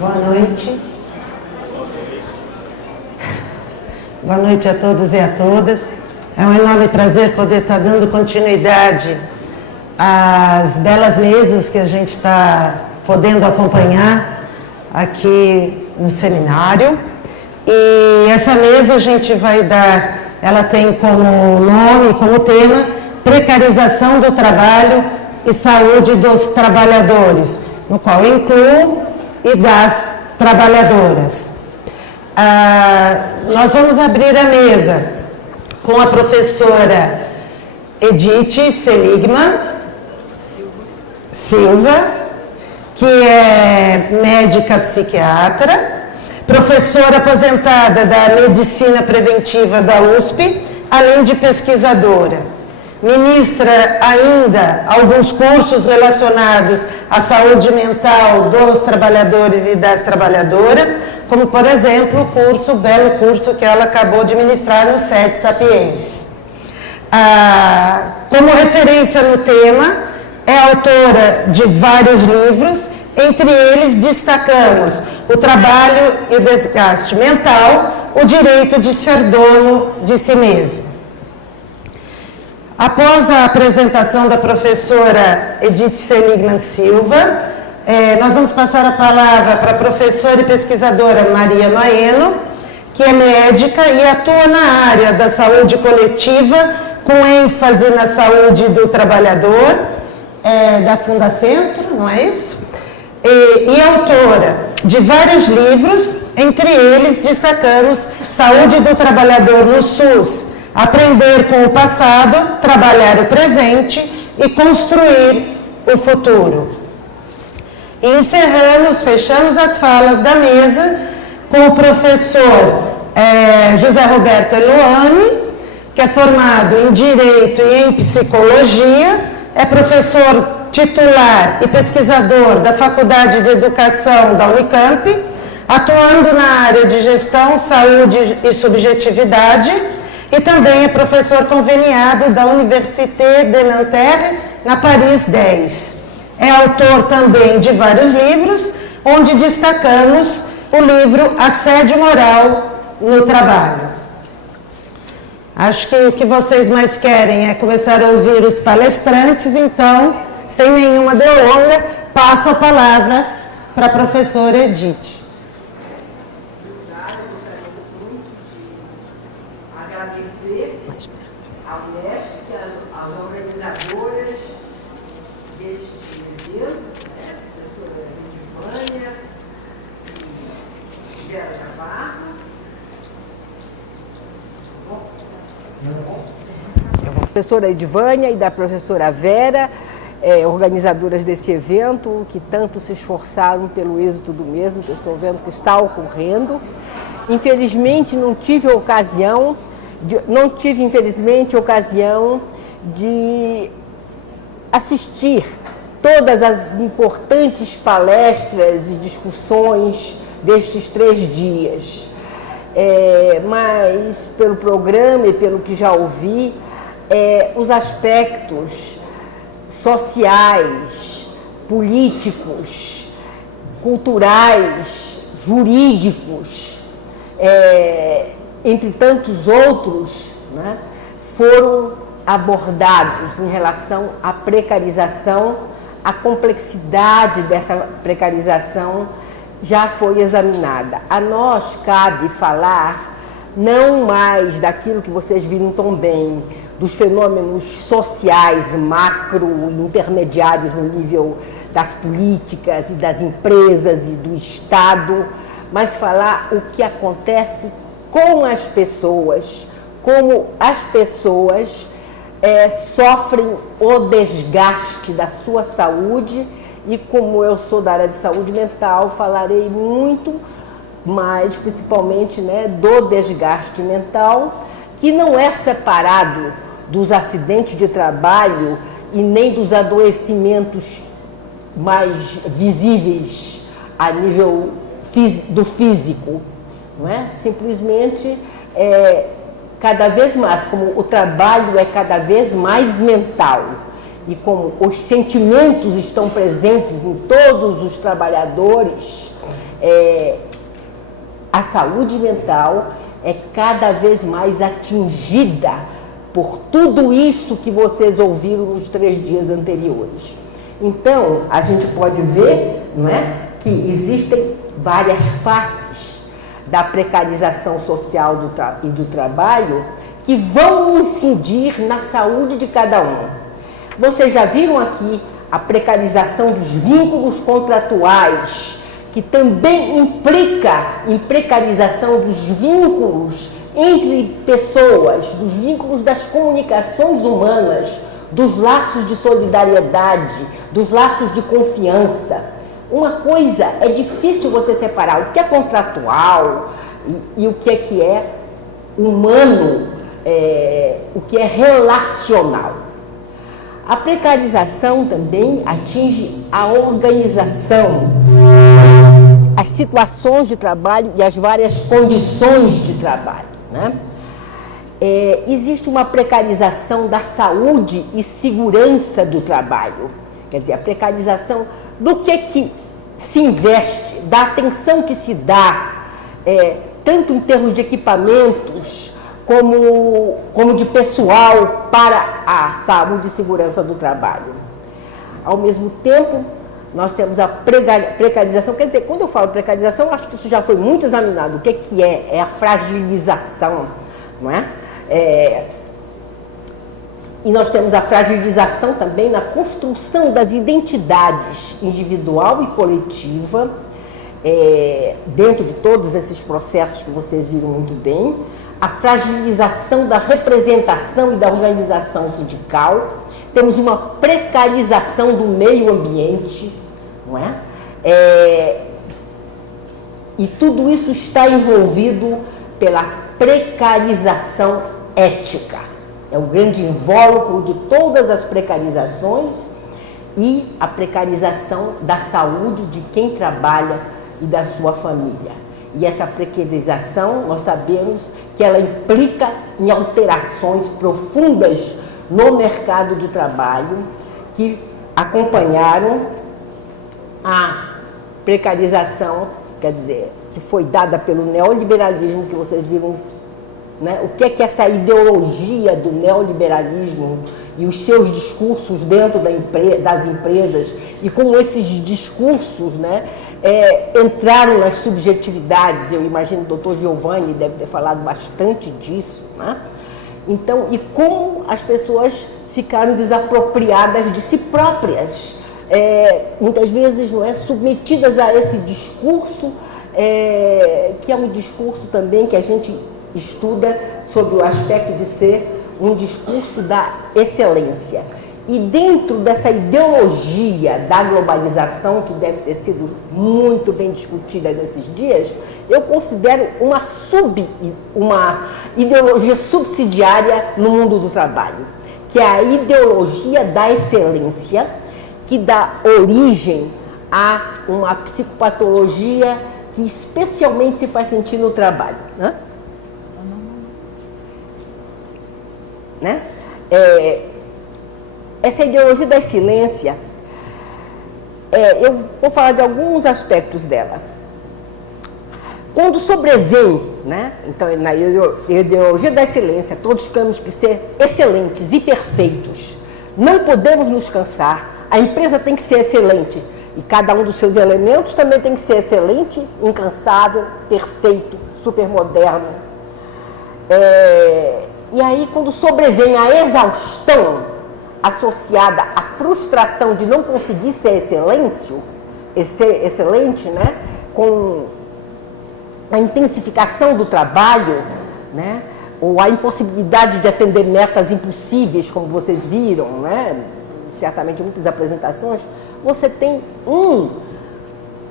Boa noite. Boa noite a todos e a todas. É um enorme prazer poder estar dando continuidade às belas mesas que a gente está podendo acompanhar aqui no seminário. E essa mesa a gente vai dar, ela tem como nome, como tema, Precarização do Trabalho e Saúde dos Trabalhadores, no qual incluo e das trabalhadoras. Nós vamos abrir a mesa com a professora Edith Seligman Silva, que é médica psiquiatra, professora aposentada da Medicina Preventiva da USP, além de pesquisadora. Ministra ainda alguns cursos relacionados à saúde mental dos trabalhadores e das trabalhadoras, como, por exemplo, o belo curso que ela acabou de ministrar no SET Sapiens. Como referência no tema, é autora de vários livros, entre eles destacamos O Trabalho e o Desgaste Mental, O Direito de Ser Dono de Si Mesmo. Após a apresentação da professora Edith Seligman Silva, nós vamos passar a palavra para a professora e pesquisadora Maria Maeno, que é médica e atua na área da saúde coletiva, com ênfase na saúde do trabalhador, da Fundacentro, não é isso? E autora de vários livros, entre eles destacamos Saúde do Trabalhador no SUS, Aprender com o Passado, Trabalhar o Presente e Construir o Futuro. E fechamos as falas da mesa com o professor José Roberto Eluani, que é formado em Direito e em Psicologia, é professor titular e pesquisador da Faculdade de Educação da Unicamp, atuando na área de Gestão, Saúde e Subjetividade, e também é professor conveniado da Université de Nanterre, na Paris 10. É autor também de vários livros, onde destacamos o livro Assédio Moral no Trabalho. Acho que o que vocês mais querem é começar a ouvir os palestrantes, então, sem nenhuma delonga, passo a palavra para a professora Edith. Da professora Edvânia e da professora Vera, organizadoras desse evento, que tanto se esforçaram pelo êxito do mesmo, que eu estou vendo que está ocorrendo. Infelizmente, não tive ocasião de assistir todas as importantes palestras e discussões destes 3 dias. Mas, pelo programa e pelo que já ouvi, os aspectos sociais, políticos, culturais, jurídicos, entre tantos outros, né, foram abordados em relação à precarização. A complexidade dessa precarização já foi examinada. A nós cabe falar não mais daquilo que vocês viram tão bem, dos fenômenos sociais, macro, intermediários no nível das políticas e das empresas e do Estado, mas falar o que acontece com as pessoas, como as pessoas sofrem o desgaste da sua saúde, e como eu sou da área de saúde mental, falarei muito mais, principalmente, né, do desgaste mental, que não é separado dos acidentes de trabalho e nem dos adoecimentos mais visíveis a nível do físico, não é? Simplesmente, cada vez mais, como o trabalho é cada vez mais mental e como os sentimentos estão presentes em todos os trabalhadores, a saúde mental é cada vez mais atingida por tudo isso que vocês ouviram nos 3 dias anteriores. Então, a gente pode ver, não é, que existem várias faces da precarização social e do trabalho que vão incidir na saúde de cada um. Vocês já viram aqui a precarização dos vínculos contratuais, que também implica em precarização dos vínculos entre pessoas, dos vínculos das comunicações humanas, dos laços de solidariedade, dos laços de confiança. Uma coisa é difícil você separar o que é contratual e o que é humano, o que é relacional. A precarização também atinge a organização, as situações de trabalho e as várias condições de trabalho, né? Existe uma precarização da saúde e segurança do trabalho. Quer dizer, a precarização do que se investe, da atenção que se dá, tanto em termos de equipamentos, como de pessoal para a saúde e segurança do trabalho. Ao mesmo tempo, nós temos a precarização, quer dizer, quando eu falo precarização, acho que isso já foi muito examinado. O que é? É a fragilização, não é? E nós temos a fragilização também na construção das identidades individual e coletiva, dentro de todos esses processos que vocês viram muito bem, a fragilização da representação e da organização sindical, temos uma precarização do meio ambiente, não é? E tudo isso está envolvido pela precarização ética. É o grande invólucro de todas as precarizações e a precarização da saúde de quem trabalha e da sua família. E essa precarização, nós sabemos que ela implica em alterações profundas no mercado de trabalho que acompanharam a precarização, quer dizer, que foi dada pelo neoliberalismo, que vocês viram, né? O que é essa ideologia do neoliberalismo e os seus discursos dentro das empresas e como esses discursos, né, entraram nas subjetividades. Eu imagino que o Dr. Giovanni deve ter falado bastante disso, né? Então, e como as pessoas ficaram desapropriadas de si próprias, muitas vezes, não é, submetidas a esse discurso, que é um discurso também que a gente estuda sob o aspecto de ser um discurso da excelência. E dentro dessa ideologia da globalização, que deve ter sido muito bem discutida nesses dias, eu considero uma ideologia subsidiária no mundo do trabalho, que é a ideologia da excelência, que dá origem a uma psicopatologia que especialmente se faz sentir no trabalho, né? Essa ideologia da excelência, eu vou falar de alguns aspectos dela. Quando sobrevém, né, então, na ideologia da excelência, todos temos que ser excelentes e perfeitos. Não podemos nos cansar, a empresa tem que ser excelente. E cada um dos seus elementos também tem que ser excelente, incansável, perfeito, supermoderno. E aí, quando sobrevém a exaustão associada à frustração de não conseguir ser excelente, né, com a intensificação do trabalho, né, ou a impossibilidade de atender metas impossíveis, como vocês viram, né, certamente em muitas apresentações, você tem um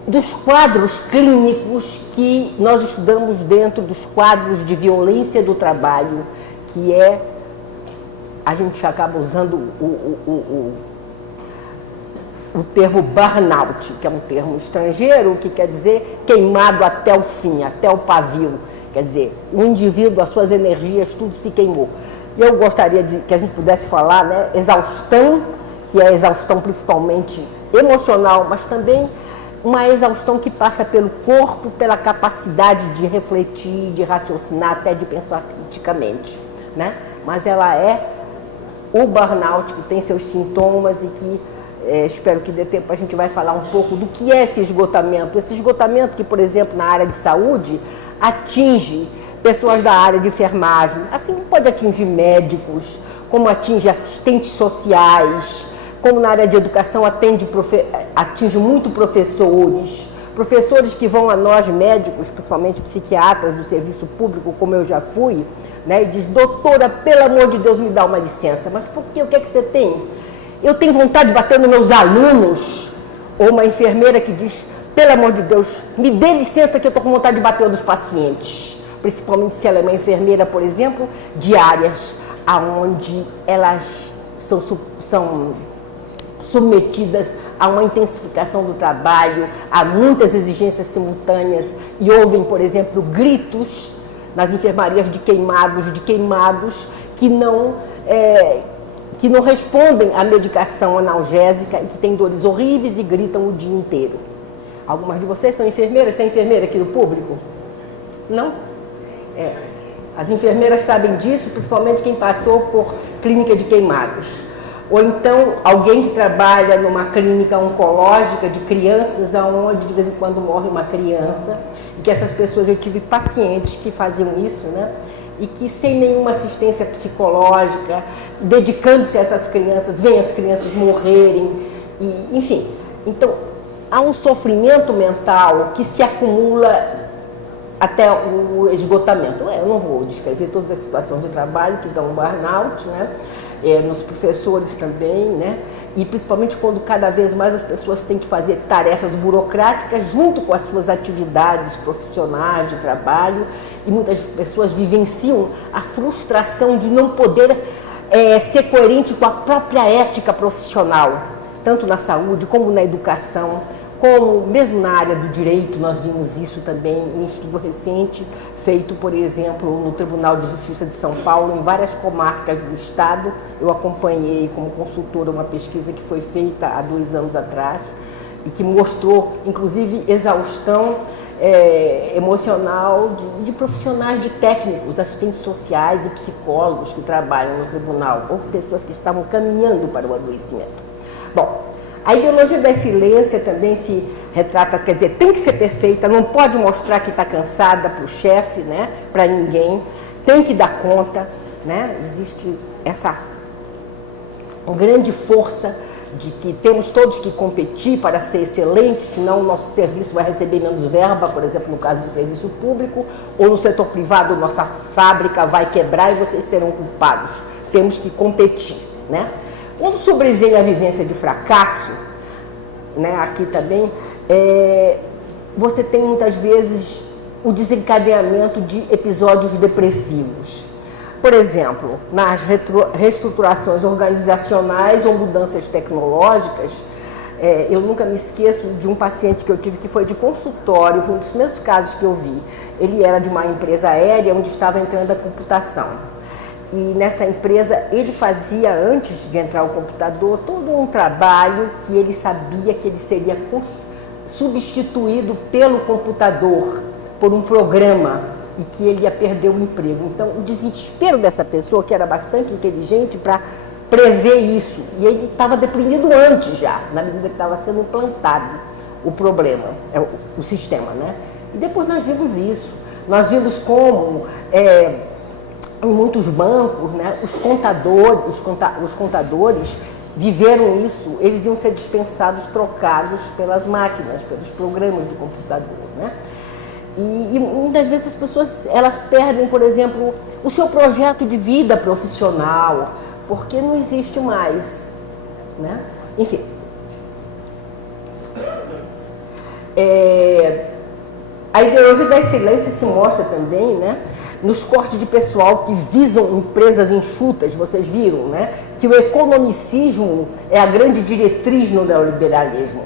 dos quadros clínicos que nós estudamos dentro dos quadros de violência do trabalho, que a gente acaba usando o termo burnout, que é um termo estrangeiro, que quer dizer queimado até o fim, até o pavio. Quer dizer, o indivíduo, as suas energias, tudo se queimou. Eu gostaria que a gente pudesse falar, né, exaustão, que é a exaustão principalmente emocional, mas também uma exaustão que passa pelo corpo, pela capacidade de refletir, de raciocinar, até de pensar criticamente, né? Mas ela é o burnout que tem seus sintomas e que espero que dê tempo, a gente vai falar um pouco do que é esse esgotamento. Esse esgotamento que, por exemplo, na área de saúde, atinge pessoas da área de enfermagem, assim pode atingir médicos, como atinge assistentes sociais, como na área de educação atinge muito professores que vão a nós médicos, principalmente psiquiatras do serviço público, como eu já fui, né, e diz: doutora, pelo amor de Deus, me dá uma licença. Mas por quê? O que é que você tem? Eu tenho vontade de bater nos meus alunos. Ou uma enfermeira que diz: pelo amor de Deus, me dê licença que eu estou com vontade de bater nos pacientes. Principalmente se ela é uma enfermeira, por exemplo, de áreas onde elas são submetidas a uma intensificação do trabalho, a muitas exigências simultâneas e ouvem, por exemplo, gritos nas enfermarias de queimados que não respondem à medicação analgésica e que têm dores horríveis e gritam o dia inteiro. Algumas de vocês são enfermeiras? Tem enfermeira aqui no público? Não? As enfermeiras sabem disso, principalmente quem passou por clínica de queimados. Ou então, alguém que trabalha numa clínica oncológica de crianças, onde de vez em quando morre uma criança, e que essas pessoas, eu tive pacientes que faziam isso, né? E que sem nenhuma assistência psicológica, dedicando-se a essas crianças, veem as crianças morrerem, enfim. Então, há um sofrimento mental que se acumula até o esgotamento. Eu não vou descrever todas as situações de trabalho que dão burnout, né? Nos professores também, né? E principalmente quando cada vez mais as pessoas têm que fazer tarefas burocráticas junto com as suas atividades profissionais de trabalho, e muitas pessoas vivenciam a frustração de não poder ser coerente com a própria ética profissional, tanto na saúde como na educação, como mesmo na área do direito. Nós vimos isso também em um estudo recente feito, por exemplo, no Tribunal de Justiça de São Paulo, em várias comarcas do estado. Eu acompanhei como consultora uma pesquisa que foi feita há 2 anos atrás e que mostrou, inclusive, exaustão emocional de profissionais, de técnicos, assistentes sociais e psicólogos que trabalham no tribunal, ou pessoas que estavam caminhando para o adoecimento. Bom, a ideologia da excelência também se retrata, quer dizer, tem que ser perfeita, não pode mostrar que está cansada para o chefe, né, para ninguém, tem que dar conta, né? Existe essa grande força de que temos todos que competir para ser excelentes, senão o nosso serviço vai receber menos verba, por exemplo, no caso do serviço público, ou no setor privado, nossa fábrica vai quebrar e vocês serão culpados. Temos que competir, né? Quando sobrevém a vivência de fracasso, né, aqui também, você tem muitas vezes o desencadeamento de episódios depressivos. Por exemplo, nas reestruturações organizacionais ou mudanças tecnológicas, eu nunca me esqueço de um paciente que eu tive que foi de consultório, foi um dos primeiros casos que eu vi. Ele era de uma empresa aérea onde estava entrando a computação. E nessa empresa ele fazia, antes de entrar o computador, todo um trabalho que ele sabia que ele seria substituído pelo computador, por um programa, e que ele ia perder o emprego. Então, o desespero dessa pessoa, que era bastante inteligente para prever isso, e ele estava deprimido antes já, na medida que estava sendo implantado o problema, o sistema, né? E depois nós vimos isso. Nós vimos como em muitos bancos, né, os contadores viveram isso, eles iam ser dispensados, trocados pelas máquinas, pelos programas de computador, né? E muitas vezes as pessoas, elas perdem, por exemplo, o seu projeto de vida profissional, porque não existe mais, né? Enfim. A ideologia da excelência se mostra também, né, nos cortes de pessoal que visam empresas enxutas. Vocês viram, né, que o economicismo é a grande diretriz no neoliberalismo.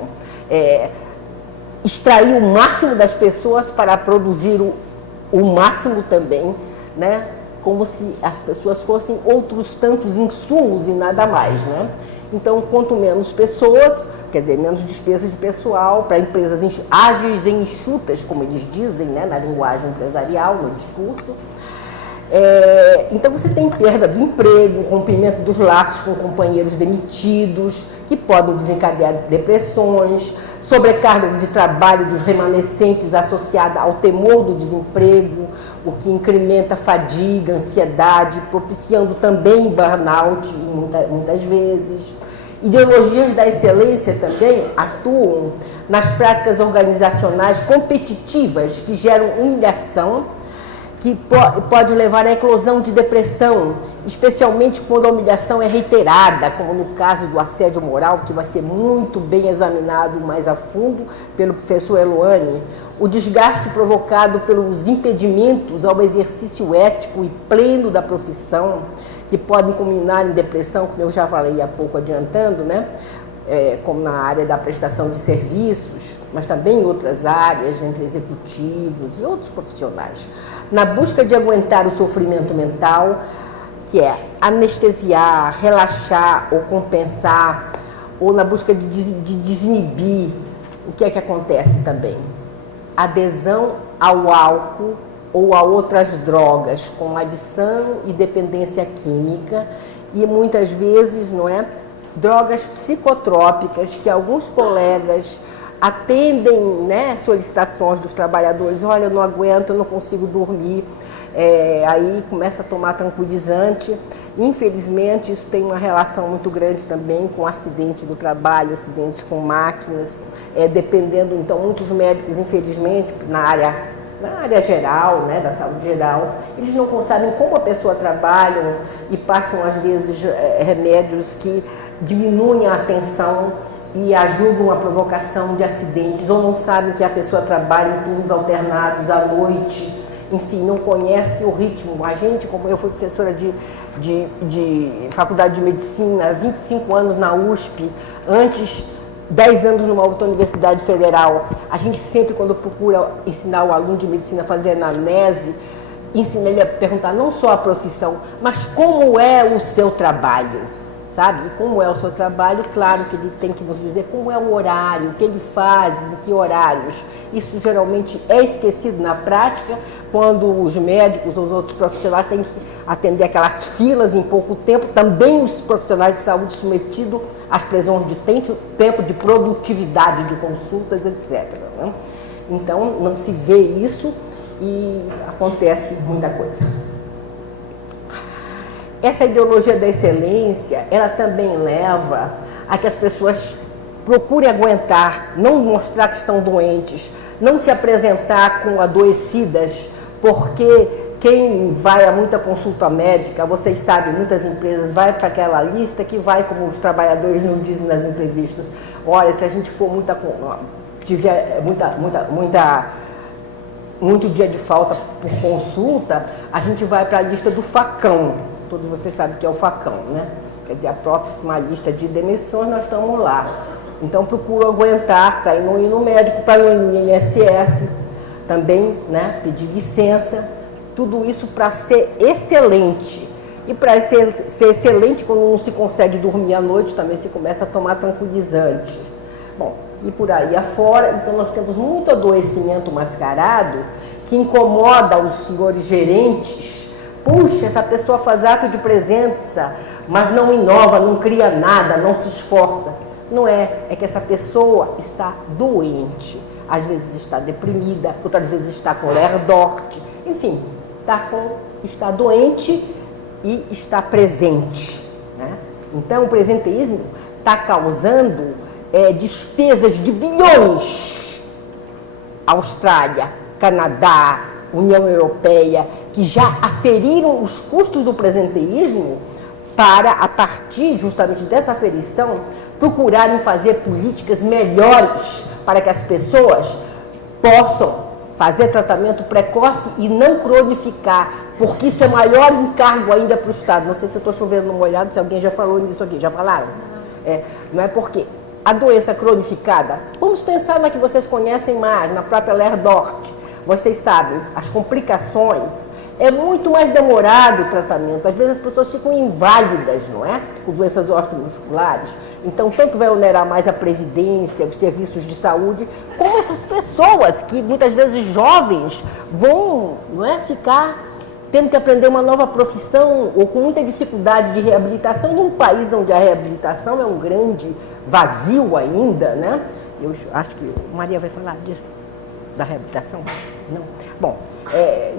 Extrair o máximo das pessoas para produzir o máximo também, né, como se as pessoas fossem outros tantos insumos e nada mais, né? Então, quanto menos pessoas, quer dizer, menos despesa de pessoal para empresas ágeis e enxutas, como eles dizem, né, na linguagem empresarial, no discurso. Então, você tem perda do emprego, rompimento dos laços com companheiros demitidos, que podem desencadear depressões, sobrecarga de trabalho dos remanescentes associada ao temor do desemprego, o que incrementa fadiga, ansiedade, propiciando também burnout, muitas vezes. Ideologias da excelência também atuam nas práticas organizacionais competitivas que geram humilhação, que pode levar à eclosão de depressão, especialmente quando a humilhação é reiterada, como no caso do assédio moral, que vai ser muito bem examinado mais a fundo pelo professor Eluane, o desgaste provocado pelos impedimentos ao exercício ético e pleno da profissão, que podem culminar em depressão, como eu já falei há pouco adiantando, né? Como na área da prestação de serviços, mas também em outras áreas, entre executivos e outros profissionais, na busca de aguentar o sofrimento mental, que é anestesiar, relaxar ou compensar, ou na busca de desinibir. O que é que acontece também? Adesão ao álcool ou a outras drogas, com adição e dependência química, e muitas vezes, não é, drogas psicotrópicas, que alguns colegas atendem, né, solicitações dos trabalhadores: olha, eu não aguento, eu não consigo dormir, aí começa a tomar tranquilizante. Infelizmente, isso tem uma relação muito grande também com acidentes do trabalho, acidentes com máquinas, dependendo, então, muitos médicos, infelizmente, na área geral, né, da saúde geral, eles não sabem como a pessoa trabalha e passam, às vezes, remédios que diminuem a tensão e ajudam a provocação de acidentes, ou não sabem que a pessoa trabalha em turnos alternados à noite, enfim, não conhece o ritmo. A gente, como eu fui professora de faculdade de medicina, 25 anos na USP, antes 10 anos numa outra universidade federal, a gente sempre, quando procura ensinar o aluno de medicina a fazer anamnese, ensina ele a perguntar não só a profissão, mas como é o seu trabalho, sabe? E como é o seu trabalho, claro que ele tem que nos dizer como é o horário, o que ele faz, em que horários. Isso geralmente é esquecido na prática, quando os médicos ou os outros profissionais têm que atender aquelas filas em pouco tempo, também os profissionais de saúde submetidos às pressões de tempo, de produtividade de consultas, etc. Né? Então, não se vê isso e acontece muita coisa. Essa ideologia da excelência, ela também leva a que as pessoas procurem aguentar, não mostrar que estão doentes, não se apresentar com adoecidas, porque quem vai a muita consulta médica, vocês sabem, muitas empresas vai para aquela lista que vai, como os trabalhadores nos dizem nas entrevistas: olha, se a gente for tiver muito dia de falta por consulta, a gente vai para a lista do facão. Todos vocês sabem que é o facão, né? Quer dizer, a próxima lista de demissões, nós estamos lá. Então, procuro aguentar para não ir no médico, para não ir no INSS, também, né? Pedir licença. Tudo isso para ser excelente. E para ser excelente, quando não se consegue dormir à noite, também se começa a tomar tranquilizante. Bom, e por aí afora, então nós temos muito adoecimento mascarado que incomoda os senhores gerentes. Puxa, essa pessoa faz ato de presença, mas não inova, não cria nada, não se esforça. Não é que essa pessoa está doente. Às vezes está deprimida, outras vezes está com Lerdort, enfim, está doente e está presente. Né? Então, o presenteísmo está causando despesas de bilhões. Austrália, Canadá, União Europeia, que já aferiram os custos do presenteísmo para, a partir justamente dessa aferição, procurarem fazer políticas melhores para que as pessoas possam fazer tratamento precoce e não cronificar, porque isso é maior encargo ainda para o Estado. Não sei se eu estou chovendo no molhado, se alguém já falou nisso aqui. Já falaram? Não é porque a doença cronificada, vamos pensar na que vocês conhecem mais, na própria Lerdort. vocês sabem, as complicações, é muito mais demorado o tratamento. Às vezes as pessoas ficam inválidas, não é? Com doenças osteomusculares. Então, tanto vai onerar mais a previdência, os serviços de saúde, como essas pessoas que muitas vezes jovens vão, não é, ficar tendo que aprender uma nova profissão ou com muita dificuldade de reabilitação num país onde a reabilitação é um grande vazio ainda, né? Eu acho que Maria vai falar disso, da reabilitação. Não. Bom,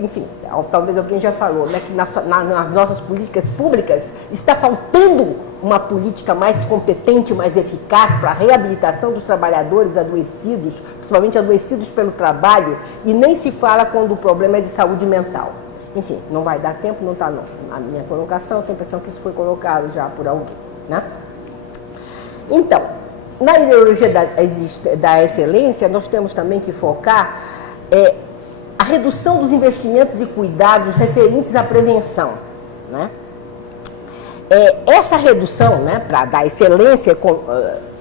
enfim, talvez alguém já falou, né, que nas nossas políticas públicas está faltando uma política mais competente, mais eficaz para a reabilitação dos trabalhadores adoecidos, principalmente adoecidos pelo trabalho, e nem se fala quando o problema é de saúde mental. Enfim, não vai dar tempo, não está na minha colocação, eu tenho a impressão que isso foi colocado já por alguém, né? Então, na ideologia da excelência, nós temos também que focar a redução dos investimentos e cuidados referentes à prevenção, né? Essa redução, né, para dar excelência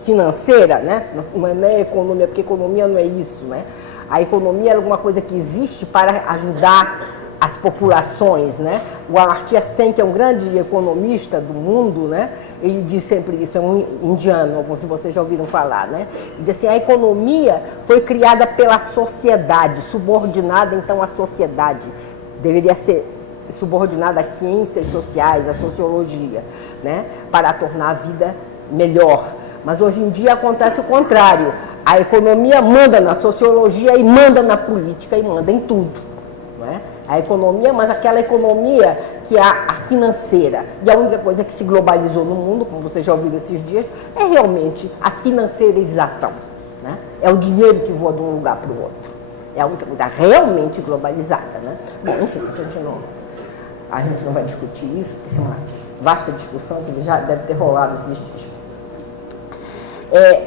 financeira, né, não é economia, porque economia não é isso, né? A economia é alguma coisa que existe para ajudar as populações, né? O Amartya Sen, que é um grande economista do mundo, né? Ele diz sempre isso, é um indiano, alguns de vocês já ouviram falar, né? Ele diz assim, a economia foi criada pela sociedade, subordinada então à sociedade, deveria ser subordinada às ciências sociais, à sociologia, né? Para tornar a vida melhor. Mas hoje em dia acontece o contrário, a economia manda na sociologia e manda na política e manda em tudo, não é? A economia, mas aquela economia que é a financeira. E a única coisa que se globalizou no mundo, como vocês já ouviram esses dias, é realmente a financeirização, né? É o dinheiro que voa de um lugar para o outro. É a única coisa realmente globalizada, né? Bom, enfim, a gente não vai discutir isso, porque isso é uma vasta discussão que já deve ter rolado esses dias.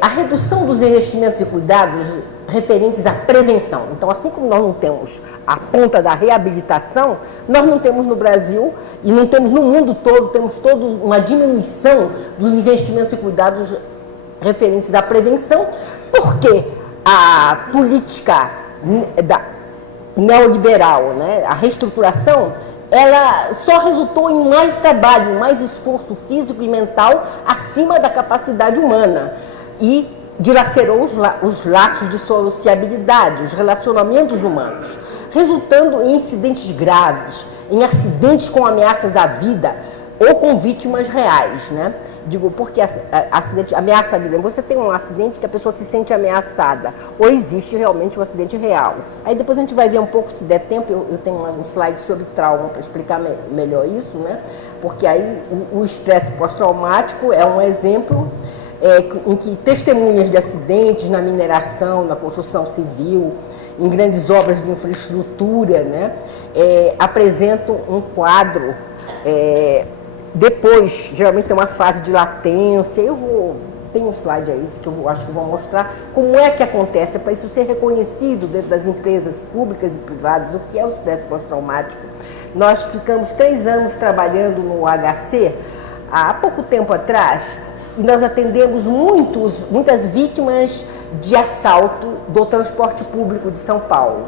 A redução dos investimentos e cuidados referentes à prevenção. Então, assim como nós não temos a ponta da reabilitação, nós não temos no Brasil e não temos no mundo todo, temos toda uma diminuição dos investimentos e cuidados referentes à prevenção, porque a política neoliberal, né, a reestruturação, ela só resultou em mais trabalho, mais esforço físico e mental acima da capacidade humana e dilacerou os laços de sociabilidade, os relacionamentos humanos, resultando em incidentes graves, em acidentes com ameaças à vida ou com vítimas reais, né? Digo, porque acidente, ameaça à vida. Você tem um acidente que a pessoa se sente ameaçada, ou existe realmente um acidente real. Aí depois a gente vai ver um pouco, se der tempo, eu tenho um slide sobre trauma para explicar melhor isso, né? Porque aí o estresse pós-traumático é um exemplo em que testemunhas de acidentes na mineração, na construção civil, em grandes obras de infraestrutura, né, apresentam um quadro. Depois, geralmente tem uma fase de latência. Tem um slide aí que eu acho que vou mostrar como é que acontece, para isso ser reconhecido dentro das empresas públicas e privadas, o que é o estresse pós-traumático. Nós ficamos 3 anos trabalhando no HC, há pouco tempo atrás, e nós atendemos muitas vítimas de assalto do transporte público de São Paulo,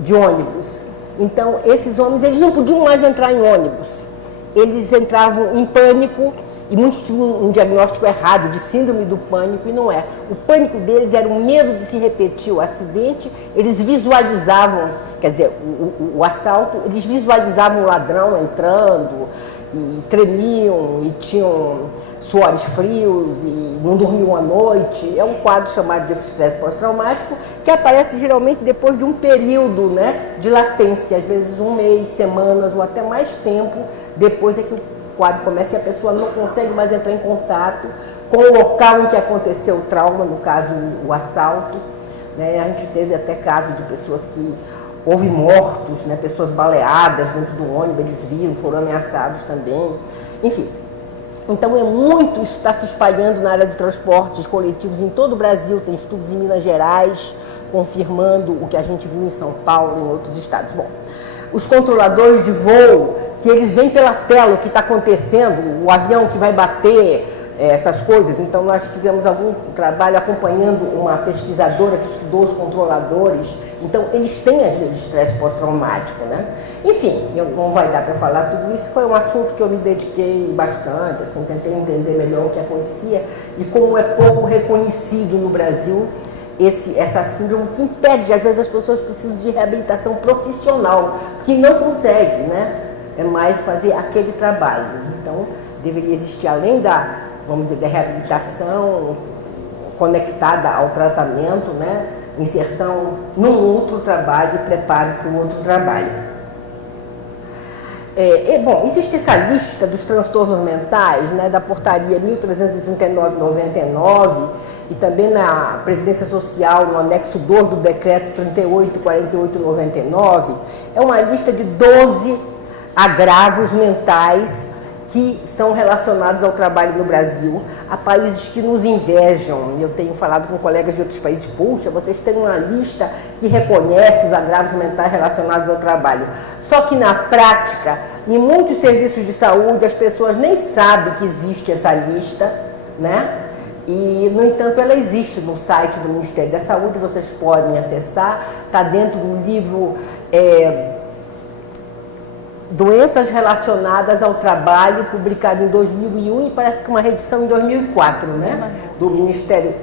de ônibus. Então, esses homens, eles não podiam mais entrar em ônibus. Eles entravam em pânico e muitos tinham um diagnóstico errado de síndrome do pânico, e não é. O pânico deles era o medo de se repetir o acidente, eles visualizavam, quer dizer, o assalto, eles visualizavam o ladrão entrando e tremiam e tinham suores frios e não dormiam à noite. É um quadro chamado de estresse pós-traumático que aparece geralmente depois de um período, né, de latência, às vezes 1 mês, semanas ou até mais tempo depois é que o quadro começa e a pessoa não consegue mais entrar em contato com o local em que aconteceu o trauma, no caso o assalto, né? A gente teve até casos de pessoas que houve mortos, né, pessoas baleadas dentro do ônibus, eles viram, foram ameaçados também, enfim. Então, isso está se espalhando na área de transportes coletivos em todo o Brasil, tem estudos em Minas Gerais, confirmando o que a gente viu em São Paulo e em outros estados. Bom, os controladores de voo, que eles veem pela tela o que está acontecendo, o avião que vai bater, essas coisas. Então, nós tivemos algum trabalho acompanhando uma pesquisadora que estudou os controladores Então, eles têm, às vezes, estresse pós-traumático, né? Enfim, não vai dar para falar tudo isso, foi um assunto que eu me dediquei bastante, assim, tentei entender melhor o que acontecia e como é pouco reconhecido no Brasil essa síndrome que impede, às vezes, as pessoas precisam de reabilitação profissional, que não conseguem, né? É mais fazer aquele trabalho. Então, deveria existir, além da, vamos dizer, da reabilitação conectada ao tratamento, né? Inserção num outro trabalho e preparo para o outro trabalho. Bom, existe essa lista dos transtornos mentais, né, da portaria 1339/99 e também na Previdência Social, no anexo 2 do decreto 3848/99, é uma lista de 12 agravos mentais que são relacionados ao trabalho no Brasil, a países que nos invejam. Eu tenho falado com colegas de outros países, puxa, vocês têm uma lista que reconhece os agravos mentais relacionados ao trabalho. Só que na prática, em muitos serviços de saúde, as pessoas nem sabem que existe essa lista, né? E, no entanto, ela existe no site do Ministério da Saúde, vocês podem acessar, está dentro do livro Doenças Relacionadas ao Trabalho, publicado em 2001 e parece que uma reedição em 2004, né? Do Ministério,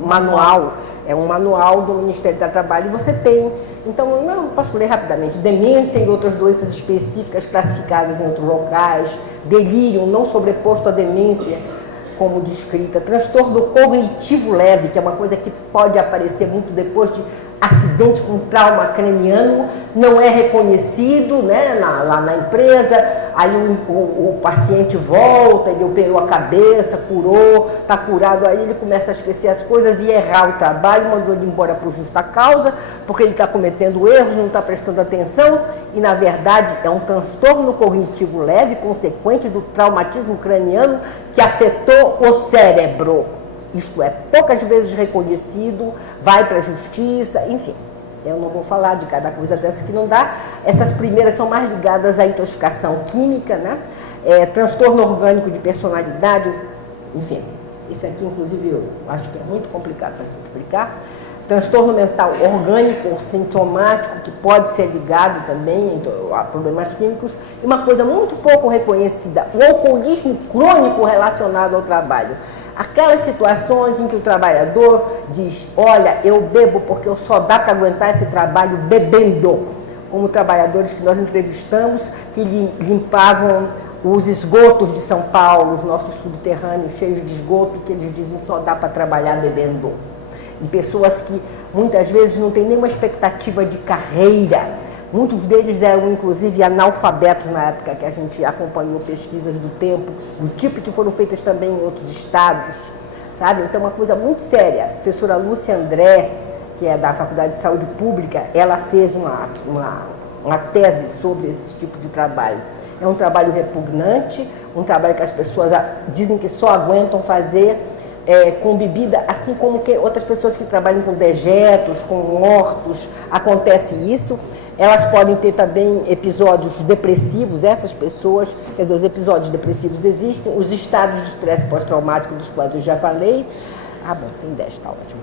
manual, é um manual do Ministério do Trabalho, e você tem, então, eu posso ler rapidamente, demência e outras doenças específicas classificadas em outros locais, delírio não sobreposto à demência, como descrita, transtorno cognitivo leve, que é uma coisa que pode aparecer muito depois de acidente com trauma craniano, não é reconhecido, né, lá na empresa, aí o paciente volta, ele operou a cabeça, curou, está curado, aí ele começa a esquecer as coisas e errar o trabalho, mandou ele embora por justa causa, porque ele está cometendo erros, não está prestando atenção, e na verdade é um transtorno cognitivo leve, consequente do traumatismo craniano que afetou o cérebro. Isto é, poucas vezes reconhecido, vai para a justiça, enfim. Eu não vou falar de cada coisa dessa que não dá. Essas primeiras são mais ligadas à intoxicação química, né? Transtorno orgânico de personalidade, enfim. Esse aqui, inclusive, eu acho que é muito complicado para explicar. Transtorno mental orgânico ou sintomático, que pode ser ligado também a problemas químicos. E uma coisa muito pouco reconhecida, o alcoolismo crônico relacionado ao trabalho. Aquelas situações em que o trabalhador diz, olha, eu bebo porque eu só dá para aguentar esse trabalho bebendo. Como trabalhadores que nós entrevistamos, que limpavam os esgotos de São Paulo, os nossos subterrâneos cheios de esgoto, que eles dizem só dá para trabalhar bebendo. E pessoas que muitas vezes não têm nenhuma expectativa de carreira. Muitos deles eram, inclusive, analfabetos na época que a gente acompanhou pesquisas do tempo, do tipo que foram feitas também em outros estados, sabe? Então, uma coisa muito séria. A professora Lúcia André, que é da Faculdade de Saúde Pública, ela fez uma tese sobre esse tipo de trabalho. É um trabalho repugnante, um trabalho que as pessoas dizem que só aguentam fazer com bebida, assim como que outras pessoas que trabalham com dejetos, com hortos, acontece isso. Elas podem ter também episódios depressivos, essas pessoas, quer dizer, os episódios depressivos existem, os estados de estresse pós-traumático dos quais eu já falei. Bom, tem 10, está ótimo.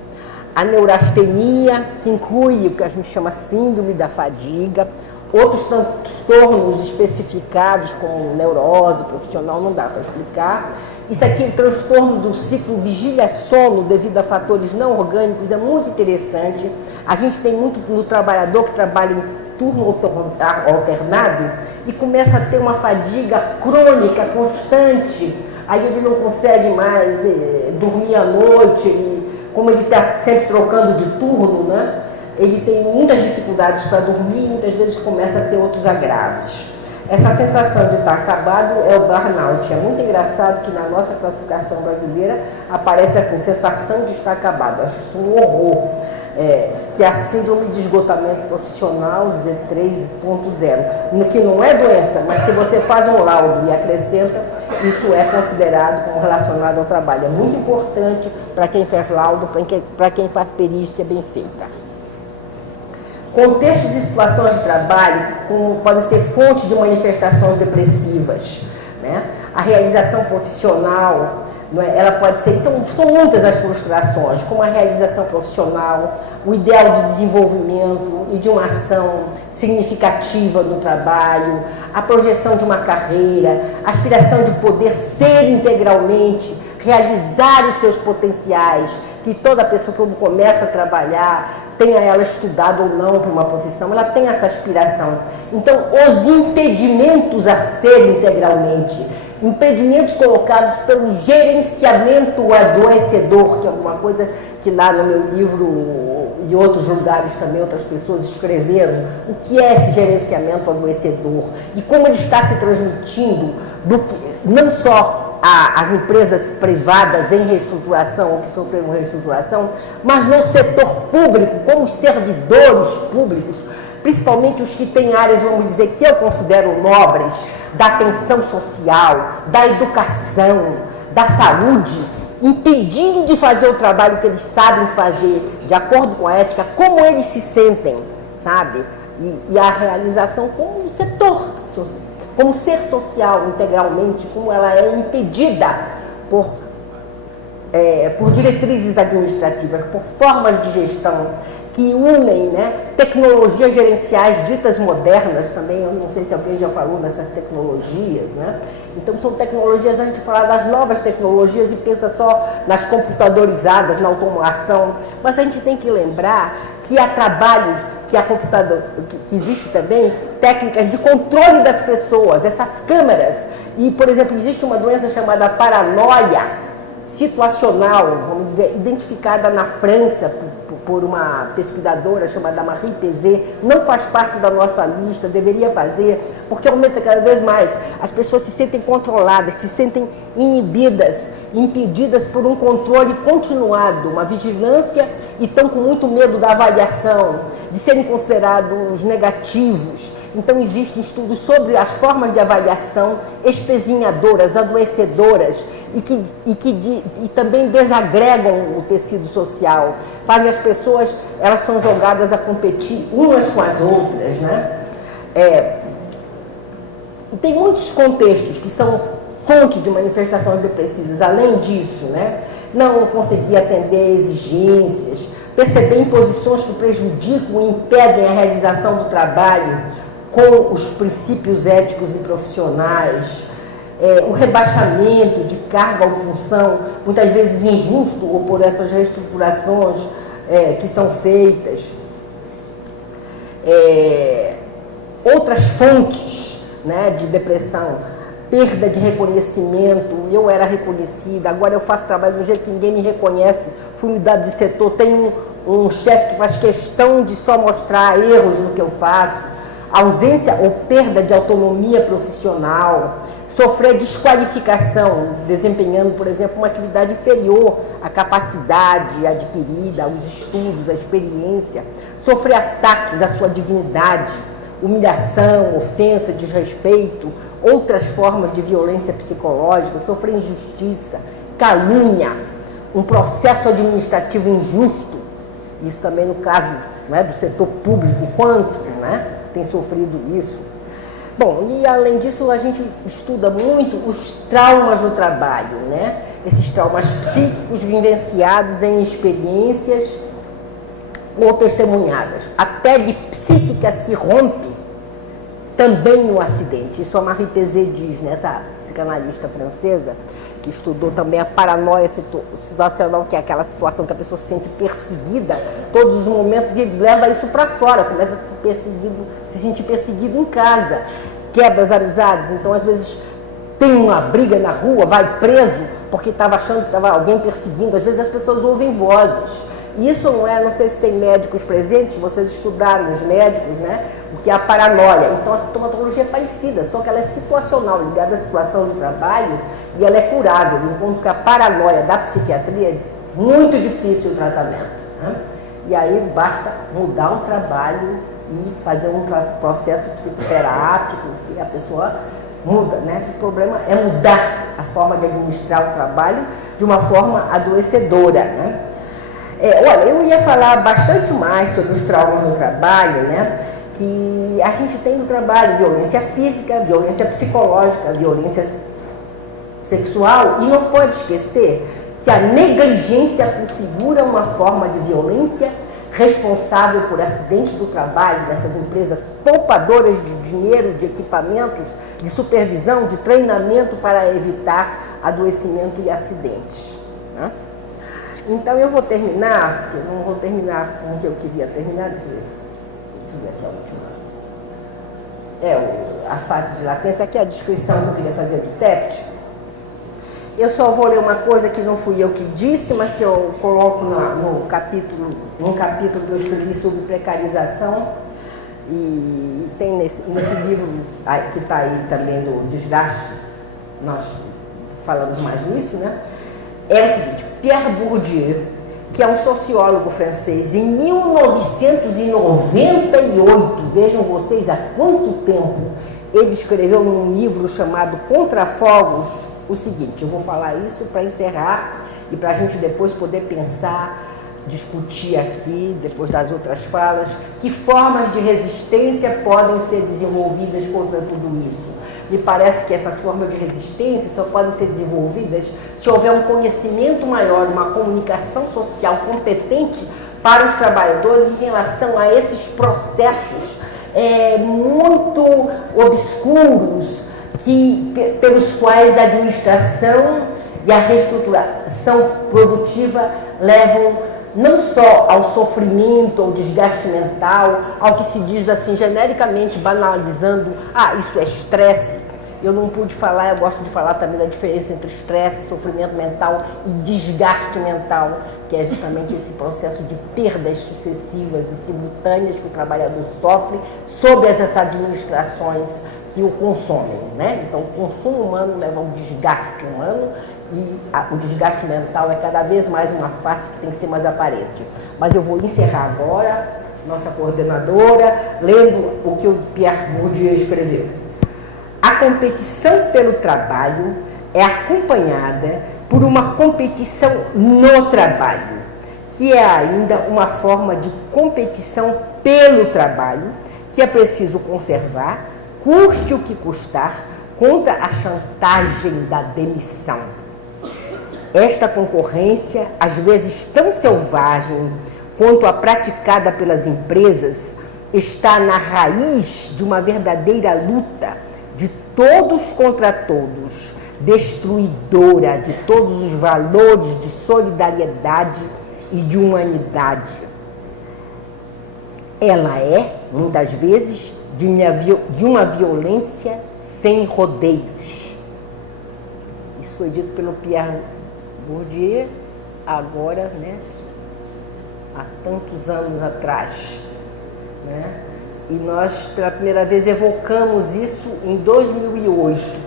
A neurastenia, que inclui o que a gente chama síndrome da fadiga, outros transtornos especificados, como neurose profissional, não dá para explicar. Isso aqui, o transtorno do ciclo vigília-sono devido a fatores não orgânicos, é muito interessante. A gente tem muito no trabalhador que trabalha em turno alternado e começa a ter uma fadiga crônica, constante. Aí ele não consegue mais dormir à noite, como ele está sempre trocando de turno, né? Ele tem muitas dificuldades para dormir e muitas vezes começa a ter outros agravos. Essa sensação de estar acabado é o burnout. É muito engraçado que na nossa classificação brasileira aparece assim, sensação de estar acabado. Acho isso um horror. Que é a síndrome de esgotamento profissional Z3.0, que não é doença, mas se você faz um laudo e acrescenta, isso é considerado como relacionado ao trabalho. É muito importante para quem faz laudo, para quem faz perícia bem feita. Contextos e situações de trabalho podem ser fonte de manifestações depressivas, né? A realização profissional, não é? Ela pode ser, então, são muitas as frustrações, como a realização profissional, o ideal de desenvolvimento e de uma ação significativa no trabalho, a projeção de uma carreira, a aspiração de poder ser integralmente, realizar os seus potenciais, que toda pessoa que começa a trabalhar, tenha ela estudado ou não para uma profissão, ela tem essa aspiração. Então, os impedimentos a ser integralmente, impedimentos colocados pelo gerenciamento adoecedor, que é alguma coisa que lá no meu livro e outros lugares também, outras pessoas escreveram, o que é esse gerenciamento adoecedor e como ele está se transmitindo, não só as empresas privadas em reestruturação ou que sofreram reestruturação, mas no setor público, como os servidores públicos, principalmente os que têm áreas, vamos dizer, que eu considero nobres, da atenção social, da educação, da saúde, impedindo de fazer o trabalho que eles sabem fazer, de acordo com a ética, como eles se sentem, sabe? E a realização como setor social, como ser social integralmente, como ela é impedida por diretrizes administrativas, por formas de gestão que unem, né, tecnologias gerenciais ditas modernas também, eu não sei se alguém já falou nessas tecnologias, né? Então são tecnologias, a gente fala das novas tecnologias e pensa só nas computadorizadas, na automação, mas a gente tem que lembrar que há trabalhos, que existe também técnicas de controle das pessoas, essas câmeras, e por exemplo, existe uma doença chamada paranoia situacional, vamos dizer, identificada na França por uma pesquisadora chamada Marie Pézet, não faz parte da nossa lista, deveria fazer, porque aumenta cada vez mais. As pessoas se sentem controladas, se sentem inibidas, impedidas por um controle continuado, uma vigilância, e estão com muito medo da avaliação, de serem considerados negativos. Então existem estudos sobre as formas de avaliação espezinhadoras, adoecedoras, e também desagregam o tecido social, fazem as pessoas, elas são jogadas a competir umas com as outras, né? E tem muitos contextos que são fonte de manifestações depressivas, além disso, né? Não conseguir atender exigências, perceber imposições que prejudicam e impedem a realização do trabalho com os princípios éticos e profissionais, o rebaixamento de carga ou função, muitas vezes injusto, ou por essas reestruturações que são feitas. Outras fontes, né, de depressão, perda de reconhecimento, eu era reconhecida, agora eu faço trabalho do jeito que ninguém me reconhece, fui mudado de setor, tem um chefe que faz questão de só mostrar erros no que eu faço, ausência ou perda de autonomia profissional, sofrer desqualificação, desempenhando, por exemplo, uma atividade inferior à capacidade adquirida, aos estudos, à experiência, sofrer ataques à sua dignidade, humilhação, ofensa, desrespeito, outras formas de violência psicológica, sofrer injustiça, calúnia, um processo administrativo injusto, isso também no caso, né, do setor público, quantos, né, têm sofrido isso. Bom, e além disso a gente estuda muito os traumas no trabalho, né, esses traumas psíquicos vivenciados em experiências ou testemunhadas. A pele psíquica se rompe também no acidente. Isso a Marie Pézet diz, né, essa psicanalista francesa, que estudou também a paranoia situacional, que é aquela situação que a pessoa se sente perseguida todos os momentos e leva isso para fora, começa a se sentir perseguido em casa, quebra as amizades. Então, às vezes, tem uma briga na rua, vai preso porque estava achando que estava alguém perseguindo. Às vezes as pessoas ouvem vozes. E isso não sei se tem médicos presentes, vocês estudaram os médicos, né? O que é a paranoia. Então a sintomatologia é parecida, só que ela é situacional, ligada à situação de trabalho, e ela é curável, enquanto que a paranoia da psiquiatria é muito difícil o tratamento, né? E aí basta mudar o trabalho e fazer um processo psicoterápico, que a pessoa muda, né? O problema é mudar a forma de administrar o trabalho de uma forma adoecedora, né? Olha, eu ia falar bastante mais sobre os traumas no trabalho, né? Que a gente tem no trabalho violência física, violência psicológica, violência sexual, e não pode esquecer que a negligência configura uma forma de violência responsável por acidentes do trabalho dessas empresas poupadoras de dinheiro, de equipamentos, de supervisão, de treinamento para evitar adoecimento e acidentes, né? Então eu vou terminar, porque eu não vou terminar com o que eu queria terminar, deixa eu ver aqui a última. A fase de latência, aqui é a descrição que eu queria fazer do TEPT. Eu só vou ler uma coisa que não fui eu que disse, mas que eu coloco num capítulo que eu escrevi sobre precarização, e tem nesse livro que está aí também do desgaste, nós falamos mais nisso, né? É o seguinte: Pierre Bourdieu, que é um sociólogo francês, em 1998, vejam vocês há quanto tempo, ele escreveu num livro chamado Contrafogos o seguinte, eu vou falar isso para encerrar e para a gente depois poder pensar, discutir aqui, depois das outras falas, que formas de resistência podem ser desenvolvidas contra tudo isso. Me parece que essas formas de resistência só podem ser desenvolvidas se houver um conhecimento maior, uma comunicação social competente para os trabalhadores em relação a esses processos muito obscuros pelos quais a administração e a reestruturação produtiva levam não só ao sofrimento, ao desgaste mental, ao que se diz assim genericamente, banalizando, isso é estresse. Eu não pude falar, eu gosto de falar também da diferença entre estresse, sofrimento mental e desgaste mental, que é justamente esse processo de perdas sucessivas e simultâneas que o trabalhador sofre sob essas administrações que o consomem, né? Então, o consumo humano leva ao desgaste humano e o desgaste mental é cada vez mais uma face que tem que ser mais aparente. Mas eu vou encerrar agora, nossa coordenadora, lendo o que o Pierre Bourdieu escreveu. A competição pelo trabalho é acompanhada por uma competição no trabalho, que é ainda uma forma de competição pelo trabalho, que é preciso conservar, custe o que custar, contra a chantagem da demissão. Esta concorrência, às vezes tão selvagem quanto a praticada pelas empresas, está na raiz de uma verdadeira luta de todos contra todos, destruidora de todos os valores de solidariedade e de humanidade. Ela é, muitas vezes, de uma violência sem rodeios. Isso foi dito pelo Pierre Bourdieu, agora, né, há tantos anos atrás, né? E nós, pela primeira vez, evocamos isso em 2008,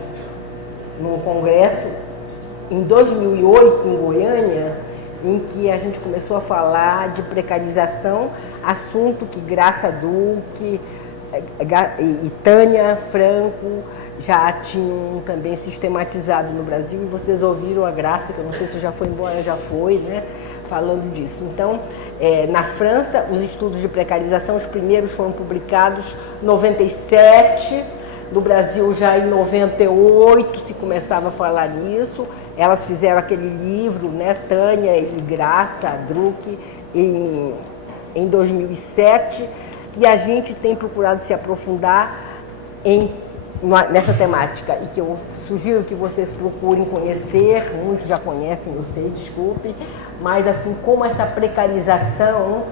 num congresso, em 2008, em Goiânia, em que a gente começou a falar de precarização, assunto que Graça Duque e Tânia Franco já tinham também sistematizado no Brasil, e vocês ouviram a Graça, que eu não sei se já foi embora, já foi, né, falando disso. Então, na França, os estudos de precarização, os primeiros foram publicados em 97, no Brasil já em 98 se começava a falar nisso. Elas fizeram aquele livro, né, Tânia e Graça Druck, em 2007, e a gente tem procurado se aprofundar nessa temática, e que eu sugiro que vocês procurem conhecer, muitos já conhecem, eu sei, desculpe, mas assim, como essa precarização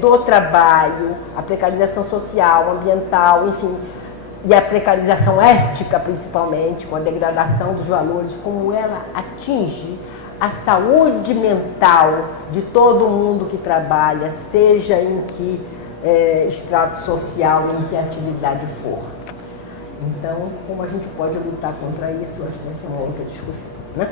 do trabalho, a precarização social, ambiental, enfim, e a precarização ética, principalmente, com a degradação dos valores, como ela atinge a saúde mental de todo mundo que trabalha, seja em que extrato social, em que atividade for. Então, como a gente pode lutar contra isso, eu acho que vai ser uma outra discussão, né?